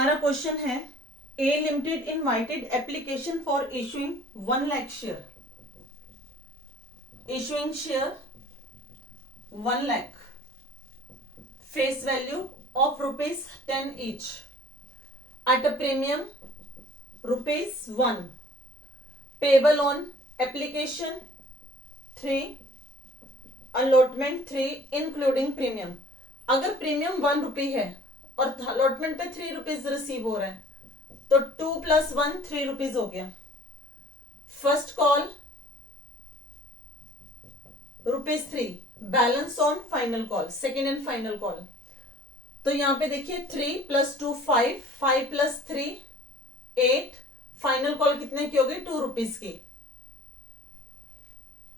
हमारा क्वेश्चन है A limited invited application for issuing 1 lakh share, issuing share 1 lakh, face value of ₹10 each at a premium ₹1, payable on application 3, allotment 3 including premium। अगर premium ₹1 है और allotment पे ₹3 receive हो रहा है तो 2 + 1 ₹3 हो गया। First call ₹3, balance on final call, second and final call. तो यहां पे देखिए 3 + 2 5, 5 + 3 8, फाइनल कॉल कितने की होगी? ₹2 की।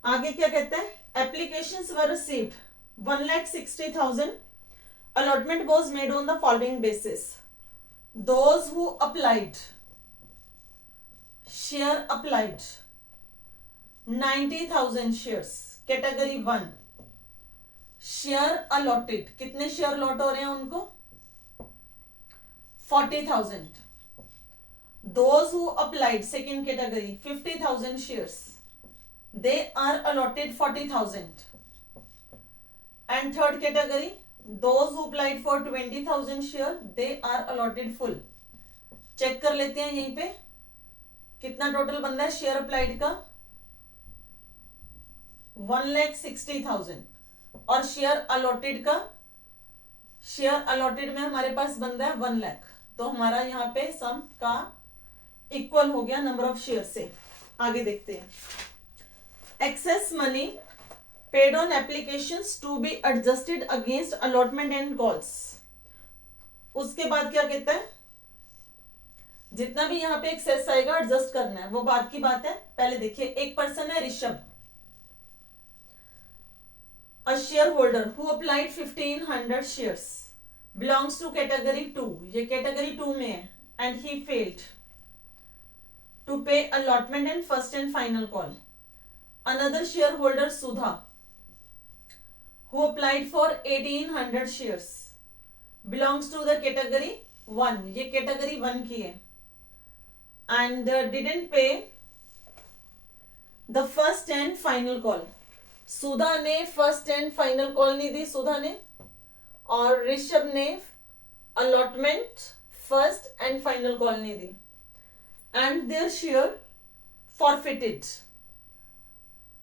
आगे क्या कहते हैं? Applications were received 1,60,000, allotment was made on the following basis: those who applied, share applied 90,000 shares, category 1, share allotted, कितने शेयर अलॉट हो रहे हैं उनको? 40,000। those who applied, second category, 50,000 shares, they are allotted 40,000। and third category, those who applied for 20,000 share, they are allotted full। Check कर लेते हैं यहीं पे कितना टोटल बनता है शेयर अप्लाइड का? 1,60,000। और शेयर अलॉटेड का, शेयर अलॉटेड में हमारे पास बनता है 1 लाख। तो हमारा यहाँ पे सम का इक्वल हो गया नंबर ऑफ शेयर से। आगे देखते हैं। Excess money paid on applications to be adjusted against allotment and calls। उसके बाद क्या कहता है? जितना भी यहाँ पे एक्सेस आएगा एडजस्ट करना है, वो बात की बात है। पहले देखिए, एक पर्सन है Rishabh, a shareholder who applied 1,500 shares, belongs to category 2, ये category 2 में है, and he failed to pay allotment and first and final call। Another shareholder Sudha who applied for 1,800 shares, belongs to the category 1, ये category 1 की है, and didn't pay the first and final call। सुधा ने first and final call नहीं दी सुधा ने, और ऋषभ ने allotment first and final call नहीं दी, and their share forfeited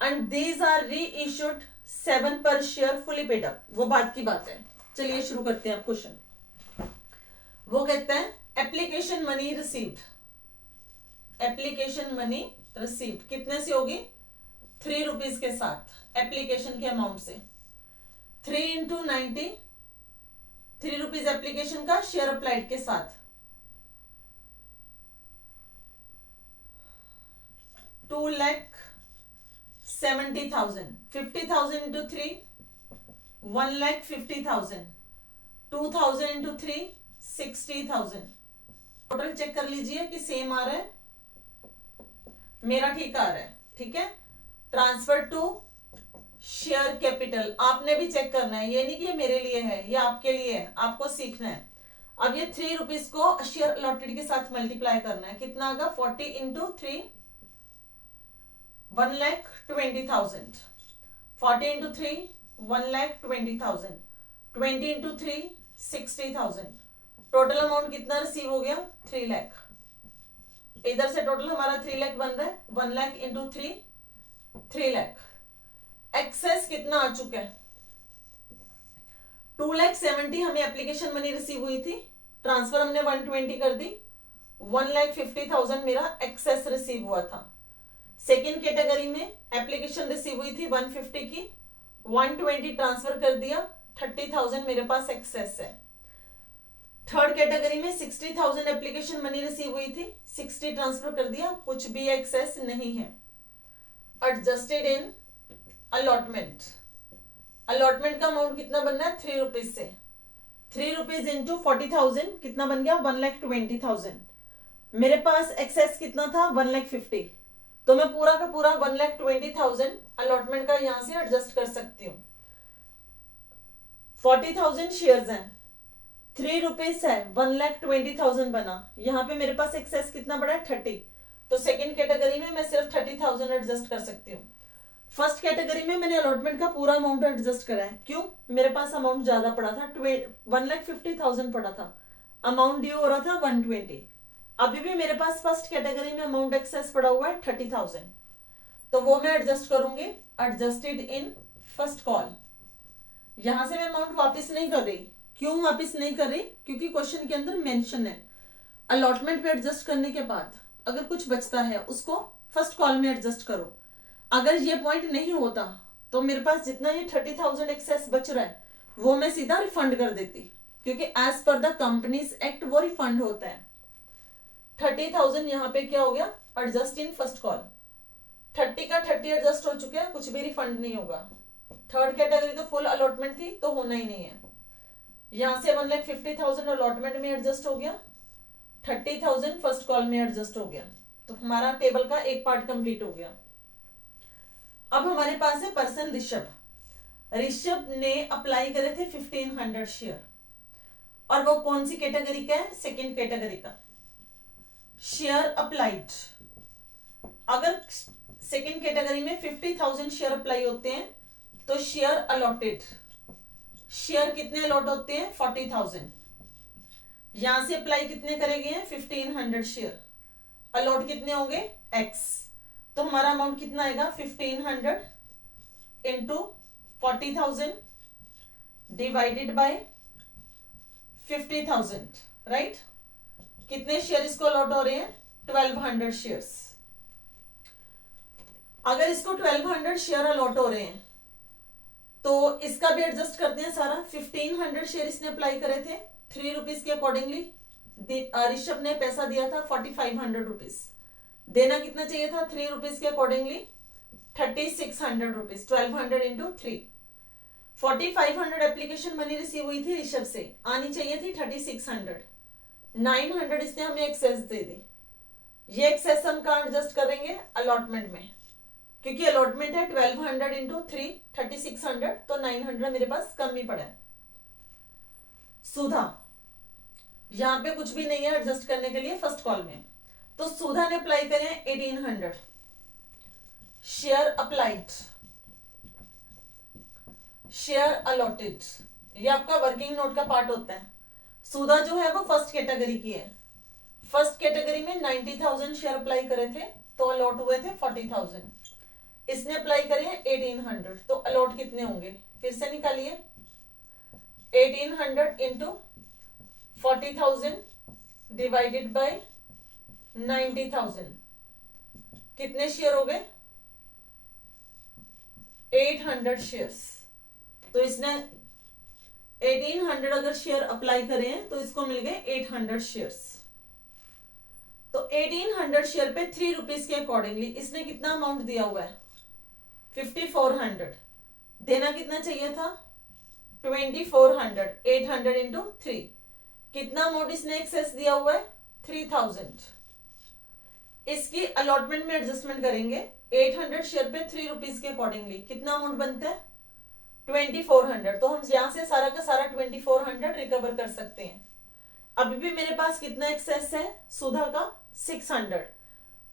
and these are reissued 7 per share fully paid up। वो बात की बात है। चलिए शुरू करते हैं आप क्वेश्चन। वो कहते हैं application money received, application money received कितने से होगी? ₹3 के साथ, एप्लीकेशन के अमाउंट से। 3 × 90, ₹3 एप्लीकेशन का, शेयर अप्लाइड के साथ। 2,70,000, 50,000 into 3, 1,50,000, 2,000 into 3, 60,000। टोटल चेक कर लीजिए कि सेम आ रहा है, मेरा ठीक आ रहा है। ठीक है, ट्रांसफर टू शेयर कैपिटल आपने भी चेक करना है, ये नहीं कि ये मेरे लिए है, ये आपके लिए है, आपको सीखना है। अब ये ₹3 को शेयर अलॉटेड के साथ मल्टीप्लाई करना है, कितना आएगा? 40 into 3, 1,20,000, 40 into 3, 1,20,000, 20 into 3, 60,000। Total amount कितना रिसीव हो गया? 3 लाख। इधर से टोटल हमारा 3 लाख बन रहा है, 1 लाख इंटू 3, 3 लाख। एक्सेस कितना आ चुका है? 2,70,000 हमें एप्लीकेशन मनी रिसीव हुई थी, ट्रांसफर हमने 120 कर दी, 1,50,000 मेरा एक्सेस रिसीव हुआ था। सेकेंड कैटेगरी में एप्लीकेशन रिसीव हुई थी 150 की, 120 ट्रांसफर कर दिया, 30,000 मेरे पास एक्सेस है। थर्ड कैटेगरी में 60,000 एप्लीकेशन मनी रिसीव हुई थी, 60 ट्रांसफर कर दिया, कुछ भी एक्सेस नहीं है। एडजस्टेड इन अलॉटमेंट, अलॉटमेंट का अमाउंट कितना बनना है? ₹3 से। ₹3 इंटू 40,000 कितना बन गया? 1,20,000। मेरे पास एक्सेस कितना था? 1,50,000। तो मैं पूरा का पूरा 1,20,000 अलॉटमेंट का यहां से एडजस्ट कर सकती हूँ। 40,000 शेयर्स हैं, ₹3 है, 1,20,000 बना। यहाँ पे मेरे पास एक्सेस कितना बड़ा है 30, तो सेकंड कैटेगरी में मैं सिर्फ 30,000 एडजस्ट कर सकती हूँ। फर्स्ट कैटेगरी में मैंने अलॉटमेंट का पूरा अमाउंट एडजस्ट करा है। क्यों? मेरे पास अमाउंट ज्यादा पड़ा था, 1,50,000 पड़ा था, अमाउंट ड्यू हो रहा था 120। अभी भी मेरे पास फर्स्ट कैटेगरी में अमाउंट एक्सेस पड़ा हुआ है 30,000, तो वो मैं एडजस्ट करूंगी, एडजस्टेड इन फर्स्ट कॉल। यहां से मैं अमाउंट वापस नहीं कर रही। क्यों वापस नहीं कर रही? क्योंकि क्वेश्चन के अंदर मेंशन है अलॉटमेंट पे एडजस्ट करने के बाद अगर कुछ बचता है उसको फर्स्ट कॉल में एडजस्ट करो। अगर ये पॉइंट नहीं होता तो मेरे पास जितना ये 30,000 एक्सेस बच रहा है वो मैं सीधा रिफंड कर देती, क्योंकि as per the companies act वो रिफंड होता है। 30,000 यहाँ पे क्या हो गया, एडजस्ट इन फर्स्ट कॉल। 30 का 30 एडजस्ट हो चुके हैं, कुछ भी रिफंड नहीं होगा। थर्ड कैटेगरी तो फुल अलॉटमेंट थी तो होना ही नहीं है। यहां से 1,50,000 अलॉटमेंट में एडजस्ट हो गया, 30,000 फर्स्ट कॉल में एडजस्ट हो गया, तो हमारा टेबल का एक पार्ट कंप्लीट हो गया। अब हमारे पास है पर्सन ऋषभ। ऋषभ ने अप्लाई करे थे 1,500 शेयर, और वो कौन सी कैटेगरी का है? सेकेंड कैटेगरी का। शेयर अप्लाइड, अगर सेकेंड कैटेगरी में 50,000 शेयर अप्लाई होते हैं तो शेयर अलॉटेड, शेयर कितने अलॉट होते हैं? 40,000। यहां से अप्लाई कितने करे गए हैं? 1,500 शेयर, अलॉट कितने होंगे? x। तो हमारा अमाउंट कितना आएगा? 1,500 इंटू 40,000 डिवाइडेड बाय 50,000, राइट। कितने शेयर इसको अलॉट हो रहे हैं? 1,200 शेयर्स। अगर इसको 1,200 शेयर अलॉट हो रहे हैं तो इसका भी एडजस्ट करते हैं सारा। 1,500 शेयर इसने अप्लाई करे थे ₹3 के अकॉर्डिंगली। ऋषभ ने पैसा दिया था 4,500 रुपीज। देना कितना चाहिए था? ₹3 के accordingly 3,600 rupees. 1,200 into 3, 4,500 application money receive हुई थी ऋषभ से, आनी चाहिए थी 3,600। 900 इसने हमें एक्सेस दे दी। ये एक्सेस हम कहां एडजस्ट करेंगे? अलॉटमेंट में, क्योंकि अलॉटमेंट है 1,200 इंटू 3, 3,600, तो 900 मेरे पास कम ही पड़ा है। सुधा, यहां पे कुछ भी नहीं है एडजस्ट करने के लिए फर्स्ट कॉल में, तो सुधा ने अप्लाई करे 1,800 शेयर अप्लाइड, शेयर अलॉटेड। ये आपका वर्किंग नोट का पार्ट होता है। सुधा जो है वो फर्स्ट कैटेगरी की है। फर्स्ट कैटेगरी में 90,000 शेयर अप्लाई करे थे तो अलॉट हुए थे 40,000। इसने अप्लाई करे हैं 1,800, तो अलॉट कितने होंगे? फिर से निकालिए। 1,800 इंटू 40,000 डिवाइडेड बाय 90,000, कितने शेयर हो गए? 800 शेयर्स। तो इसने 1,800 अगर शेयर अप्लाई करे हैं तो इसको मिल गए 800 शेयर्स। तो 1,800 शेयर पे ₹3 के अकॉर्डिंगली इसने कितना अमाउंट दिया हुआ है? 5,400। देना कितना चाहिए था? 2,400। 800 इंटू 3, कितना अमाउंट इसने एक्सेस दिया हुआ है? 3,000। इसकी अलॉटमेंट में एडजस्टमेंट करेंगे। 800 शेयर पे ₹3 के अकॉर्डिंगली कितना अमाउंट बनता है? 2,400। तो हम यहां से सारा का सारा 2,400 रिकवर कर सकते हैं। अभी भी मेरे पास कितना एक्सेस है? सुधा का 600,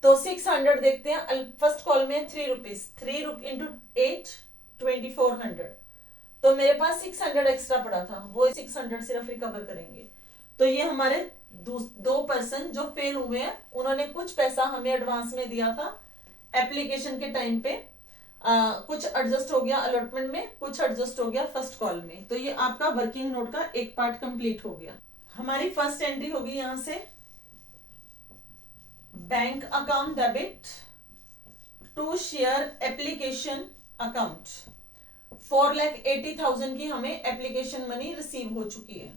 तो 600 देखते हैं। फर्स्ट कॉल में ₹3, 3 इंटू 8, 2,400, तो मेरे पास 600 एक्स्ट्रा पड़ा था, वो 600 सिर्फ रिकवर करेंगे। तो ये हमारे दो पर्सन जो फेल हुए हैं, उन्होंने कुछ पैसा हमें एडवांस में दिया था एप्लीकेशन के टाइम पे। कुछ एडजस्ट हो गया अलॉटमेंट में, कुछ एडजस्ट हो गया फर्स्ट कॉल में। तो ये आपका वर्किंग नोट का एक पार्ट कंप्लीट हो गया। हमारी फर्स्ट एंट्री होगी यहां से, bank account debit to share application account. 4,80,000 की हमें एप्लीकेशन मनी रिसीव हो चुकी है।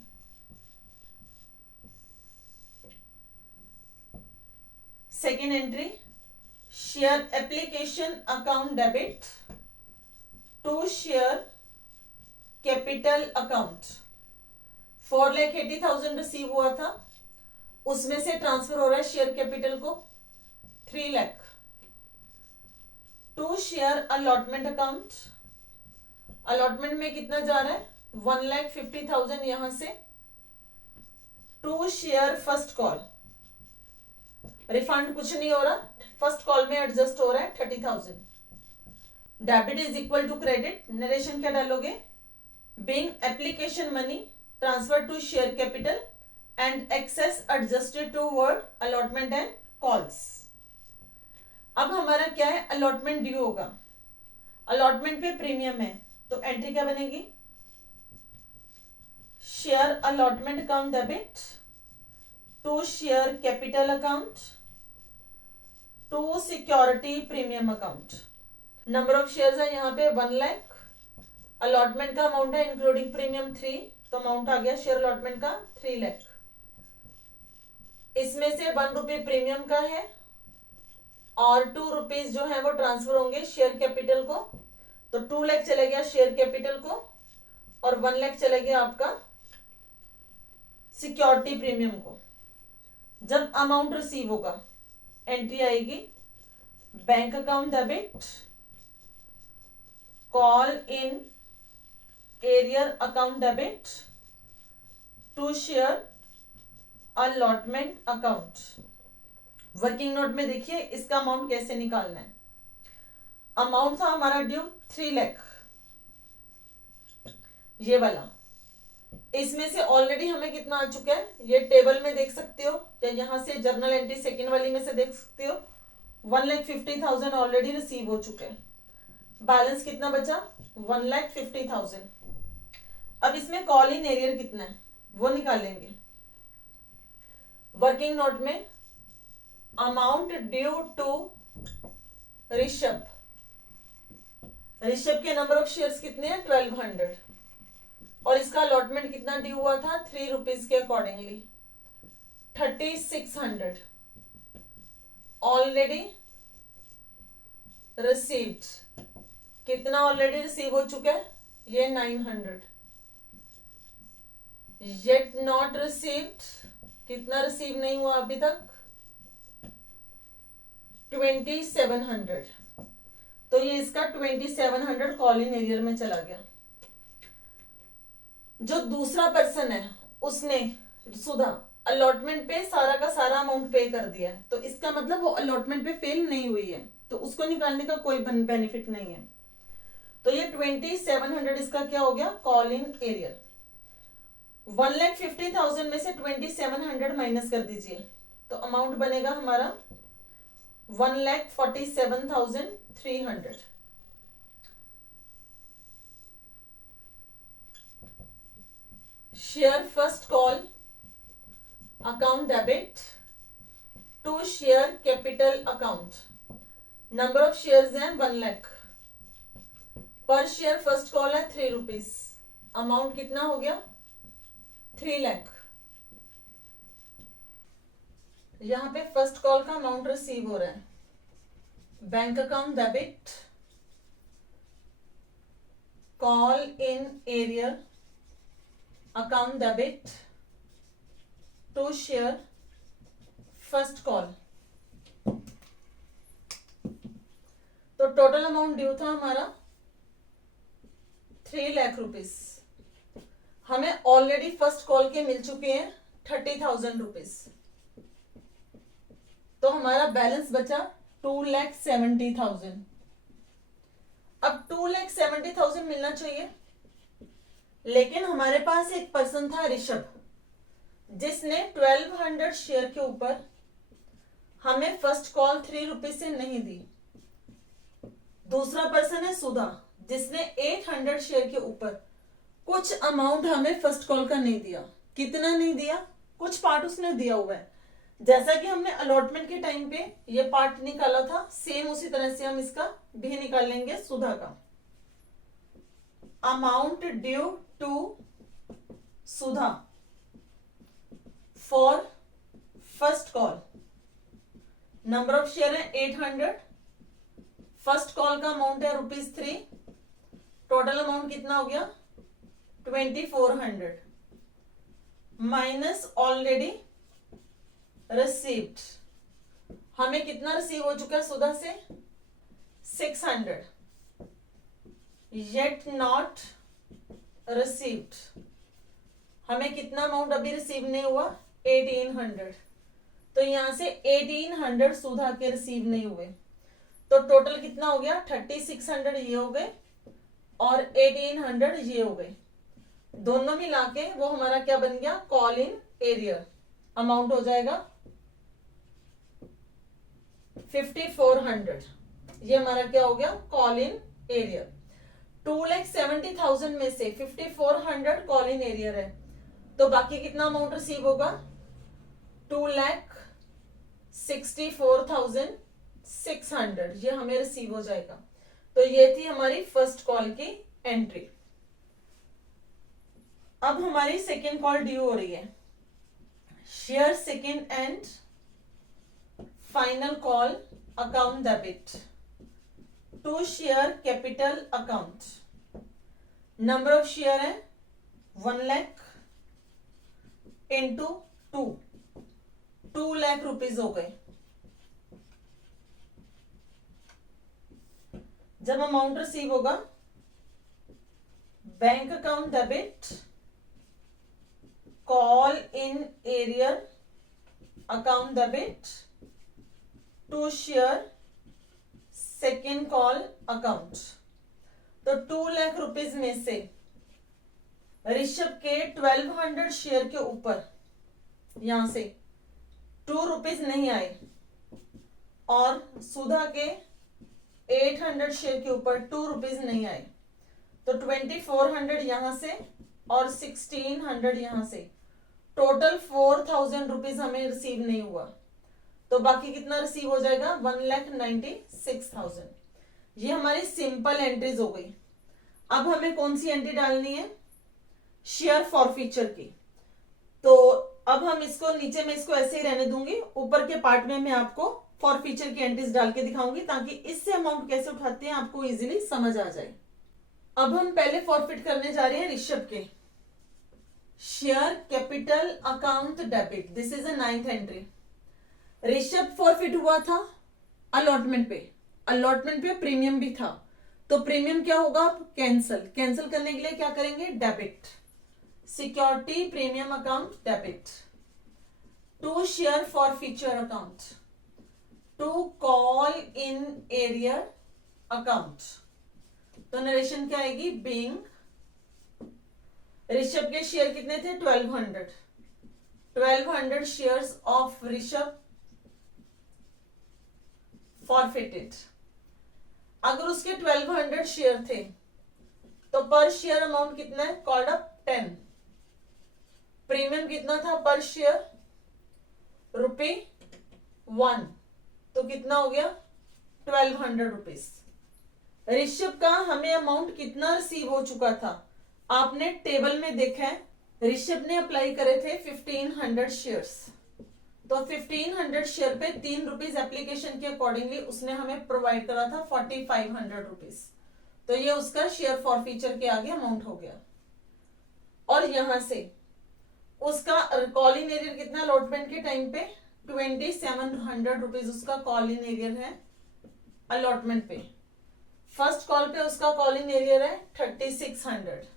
Second entry, share application account debit to share capital account. 4,80,000 receive हुआ था, उसमें से ट्रांसफर हो रहा है शेयर कैपिटल को 3 lakh to share allotment account. Allotment में कितना जा रहा है? 1,50,000 यहां से to share first call, refund कुछ नहीं हो रहा, फर्स्ट कॉल में एडजस्ट हो रहा है 30,000. Debit is equal to credit, narration क्या डालोगे, being application money transfer to share capital and excess adjusted toward allotment and calls. अब हमारा क्या है, अलॉटमेंट ड्यू होगा, अलॉटमेंट पे प्रीमियम है, तो एंट्री क्या बनेगी, share allotment account debit to share capital account to security premium account. Number of shares है यहाँ पे 1 लाख, अलॉटमेंट का अमाउंट है इंक्लूडिंग प्रीमियम 3, तो अमाउंट आ गया शेयर अलॉटमेंट का 3 लाख. इसमें से 1 रुपये प्रीमियम का है और 2 रुपीज जो है वो ट्रांसफर होंगे शेयर कैपिटल को, तो 2 लाख चले गया शेयर कैपिटल को और 1 लाख चले गया आपका सिक्योरिटी प्रीमियम को. जब अमाउंट रिसीव होगा एंट्री आएगी bank account debit call in arrear account debit to share allotment account. Working note में देखिए इसका अमाउंट कैसे निकालना है. अमाउंट था हमारा ड्यू 3 लाख, ये वाला, इसमें से ऑलरेडी हमें कितना आ चुका है, ये टेबल में देख सकते हो या यहां से जर्नल एंट्री सेकंड वाली में से देख सकते हो, 1,50,000 ऑलरेडी रिसीव हो चुके हैं. बैलेंस कितना बचा, 1,50,000. अब इसमें कॉल इन एरियर कितना है वो निकालेंगे. वर्किंग नोट में amount due to Rishabh, Rishabh के नंबर ऑफ शेयर्स कितने हैं 1200 और इसका अलॉटमेंट कितना ड्यू हुआ था 3 रुपीज के अकॉर्डिंगली 3600 ऑलरेडी रिसीव्ड. कितना ऑलरेडी रिसीव हो चुका है, ये 900. येट नॉट रिसीव्ड, कितना रिसीव नहीं हुआ अभी तक 2700, तो ये इसका 2700 कॉल इन एरियर में चला गया. जो दूसरा पर्सन है उसने सुधा अलॉटमेंट पे सारा का सारा अमाउंट पे कर दिया है, तो इसका मतलब वो अलॉटमेंट पे फेल नहीं हुई है, तो उसको निकालने का कोई बेनिफिट नहीं है. तो ये 2700 इसका क्या हो गया कॉल इन एरियर. 1,50,000 में से 2700 माइनस कर दीजिए तो अमाउंट बनेगा हमारा 1,47,300. Share first call account debit to share capital account. Number of shares हैं 1 लाख, पर शेयर फर्स्ट कॉल है 3 रुपीज, अमाउंट कितना हो गया 3 लाख. यहां पे फर्स्ट कॉल का अमाउंट रिसीव हो रहा है, bank account debit call in arrear account debit to share first call. तो टोटल अमाउंट ड्यू था हमारा 3 लाख रुपीस, हमें ऑलरेडी फर्स्ट कॉल के मिल चुके हैं 30,000 रुपीज, तो हमारा बैलेंस बचा 2,70,000. अब 2,70,000 मिलना चाहिए, लेकिन हमारे पास एक पर्सन था ऋषभ जिसने 1200 शेयर के ऊपर हमें फर्स्ट कॉल 3 रुपीज से नहीं दी. दूसरा पर्सन है सुधा जिसने 800 शेयर के ऊपर कुछ अमाउंट हमें फर्स्ट कॉल का नहीं दिया. कितना नहीं दिया, कुछ पार्ट उसने दिया हुआ है, जैसा कि हमने अलॉटमेंट के टाइम पे ये पार्ट निकाला था, सेम उसी तरह से हम इसका भी निकाल लेंगे. सुधा का amount due to Sudha for first call, number of share है 800, फर्स्ट कॉल का अमाउंट है ₹3, टोटल अमाउंट कितना हो गया 2400 माइनस ऑलरेडी रिसीव्ड. हमें कितना रिसीव हो चुका है सुधा से 600, येट नॉट रिसीव्ड. हमें कितना अमाउंट अभी रिसीव नहीं हुआ 1800, तो यहां से 1800 सुधा के रिसीव नहीं हुए, तो टोटल कितना हो गया 3600 ये हो गए और 1800 ये हो गए, दोनों मिला के वो हमारा क्या बन गया कॉल इन एरियर। अमाउंट हो जाएगा 5400, ये हमारा क्या हो गया कॉल इन एरियर। 2,70,000 में से 5400 कॉल इन एरियर है, तो बाकी कितना अमाउंट रिसीव होगा 2,64,600, ये हमें रिसीव हो जाएगा। तो ये थी हमारी फर्स्ट कॉल की एंट्री। अब हमारी सेकेंड कॉल ड्यू हो रही है। Share second and final call account debit to share capital account. Number of share है 1 लाख इंटू 2 लाख रुपीज हो गए। जब अमाउंट रिसीव होगा bank account debit call in arrear account debit to share second call account. तो 2 lakh rupees में से ऋषभ के 1200 share के ऊपर यहां से 2 रुपीज नहीं आए और सुधा के 800 शेयर के ऊपर 2 रुपीज नहीं आए, तो 2400 यहां से और 1600 यहां से, टोटल 4000 रुपीज हमें रिसीव नहीं हुआ, तो बाकी कितना रिसीव हो जाएगा 1,96,000। ये हमारी सिंपल एंट्रीज हो गई। अब हमें कौन सी एंट्री डालनी है शेयर फॉरफीचर की। तो अब हम इसको नीचे में इसको ऐसे ही रहने दूंगी, ऊपर के पार्ट में मैं आपको फॉरफीचर की एंट्रीज डाल के दिखाऊंगी ताकि इससे अमाउंट कैसे उठाते हैं आपको इजीली समझ आ जाए। अब हम पहले फॉरफिट करने जा रहे हैं ऋषभ के share capital account debit. This is a 9th entry. Rishabh forfeit हुआ था अलॉटमेंट पे, अलॉटमेंट पे प्रीमियम भी था, तो प्रीमियम क्या होगा अब कैंसिल करने के लिए क्या करेंगे debit, security premium account debit to share forfeiture account to call in arrear account. तो नरेशन क्या आएगी बीइंग, ऋषभ के शेयर कितने थे 1200 शेयर्स ऑफ ऋषभ फॉरफिटेड। अगर उसके 1200 शेयर थे तो पर शेयर अमाउंट कितना है कॉल्ड अप 10। प्रीमियम कितना था पर शेयर ₹1, तो कितना हो गया 1200 रुपीज। ऋषभ का हमें अमाउंट कितना रिसीव हो चुका था आपने टेबल में देखा है, ऋषभ ने अप्लाई करे थे 1500 शेयर्स, तो 1500 शेयर पे 3 रुपीज एप्लीकेशन के अकॉर्डिंगली उसने हमें प्रोवाइड करा था 4500 रुपीज, तो ये उसका शेयर फॉरफीचर के आगे अमाउंट हो गया। और यहां से उसका कॉल इन एरियर कितना अलॉटमेंट के टाइम पे 2700 रुपीज उसका कॉल इन एरियर है अलॉटमेंट पे। फर्स्ट कॉल पे उसका कॉल इन एरियर है 3600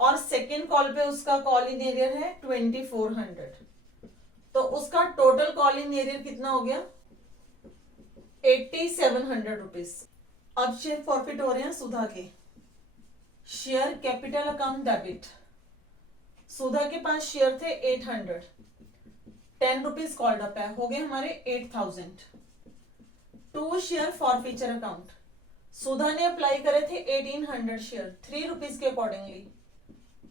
और सेकेंड कॉल पे उसका कॉल इन एरियर है 2400, तो उसका टोटल कॉल इन एरियर कितना हो गया 8700 रुपीज। अब शेयर फॉरफिट हो रहे हैं सुधा के शेयर कैपिटल अकाउंट डेबिट। सुधा के पास शेयर थे 800, 10 रुपीज कॉल्ड अप है, हो गए हमारे 8000। टू शेयर फॉरफीचर अकाउंट, सुधा ने अप्लाई करे थे 1800 शेयर 3 रुपीज के अकॉर्डिंगली,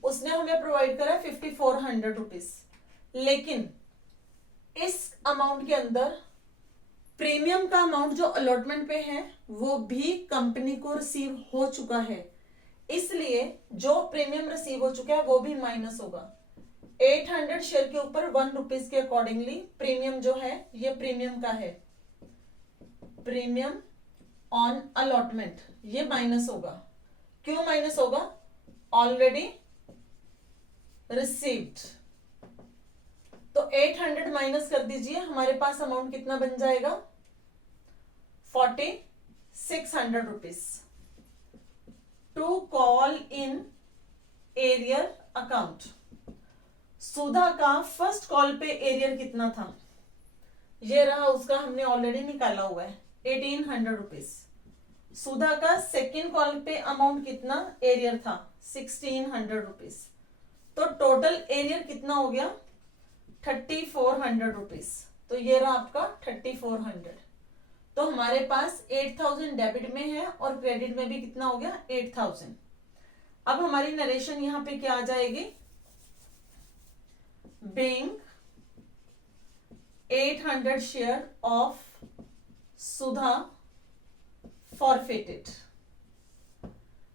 उसने हमें प्रोवाइड करा 5400 रुपीज, लेकिन इस अमाउंट के अंदर प्रीमियम का अमाउंट जो अलॉटमेंट पे है वो भी कंपनी को रिसीव हो चुका है, इसलिए जो प्रीमियम रिसीव हो चुका है वो भी माइनस होगा। 800 शेयर के ऊपर 1 रुपीज के अकॉर्डिंगली प्रीमियम जो है ये प्रीमियम का है, प्रीमियम ऑन अलॉटमेंट, ये माइनस होगा। क्यों माइनस होगा, ऑलरेडी रिसीव्ड, तो 800 माइनस कर दीजिए, हमारे पास अमाउंट कितना बन जाएगा 4600 rupees to call in arrear account. Sudha का फर्स्ट कॉल पे एरियर कितना था, ये रहा उसका, हमने ऑलरेडी निकाला हुआ है 1800 रुपीज। सुधा का सेकेंड कॉल पे अमाउंट कितना एरियर था 1600 रुपीज। तो टोटल एरियर कितना हो गया 3400 रुपीज। तो ये रहा आपका 3400। तो हमारे पास 8000 डेबिट में है और क्रेडिट में भी कितना हो गया 8000। अब हमारी नरेशन यहां पे क्या आ जाएगी, being 800 share of Sudha forfeited।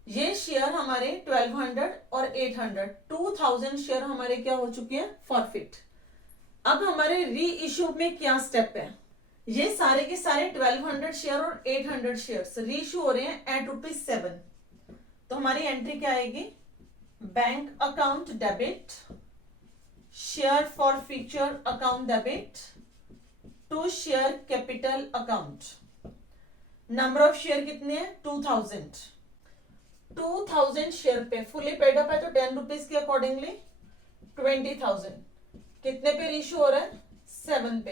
ये शेयर हमारे 1200 और 800 2000 शेयर हमारे क्या हो चुके हैं फॉरफिट। अब हमारे री इश्यू में क्या स्टेप है, ये सारे के सारे 1200 शेयर और 800 शेयर री इश्यू हो रहे हैं एट ₹7। तो हमारी एंट्री क्या आएगी, bank account debit, share forfeiture account debit to share capital account. Number of share कितने हैं 2000 शेयर पे फुली पेड अप है तो 10 रुपीज के अकॉर्डिंगली 20,000। कितने पे इशू हो रहा है 7 पे,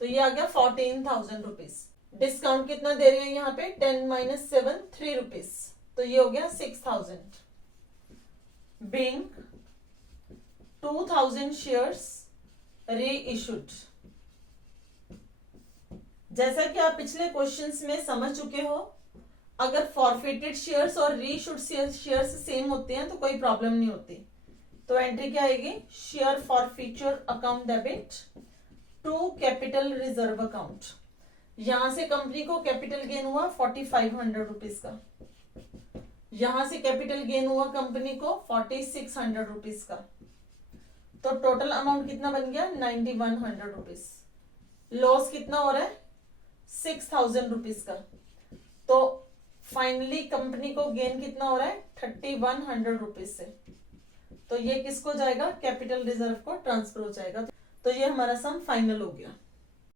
तो ये आ गया 14,000 रुपीज। डिस्काउंट कितना दे रही है यहाँ पे 10 - 7 3 रुपीज, तो ये हो गया 6000। बिंग 2000 शेयर्स री इशूड। जैसा कि आप पिछले क्वेश्चंस में समझ चुके हो, अगर फॉरफिटेड शेयर्स और रीइश्यूड शेयर्स सेम होते हैं तो कोई प्रॉब्लम नहीं होती। तो एंट्री क्या आएगी, share forfeiture account debit to capital reserve account. यहां से कंपनी को कैपिटल गेन हुआ 4500 रुपीज का, यहां से कैपिटल गेन हुआ कंपनी को 4600 रुपीज का। तो टोटल अमाउंट कितना बन गया 9100 रुपीज। लॉस कितना हो रहा है 6000 रुपीज का। तो फाइनली कंपनी को गेन कितना हो रहा है 3100 रुपीज से। तो ये किसको जाएगा, कैपिटल रिजर्व को ट्रांसफर हो जाएगा। तो ये हमारा सम फाइनल हो गया।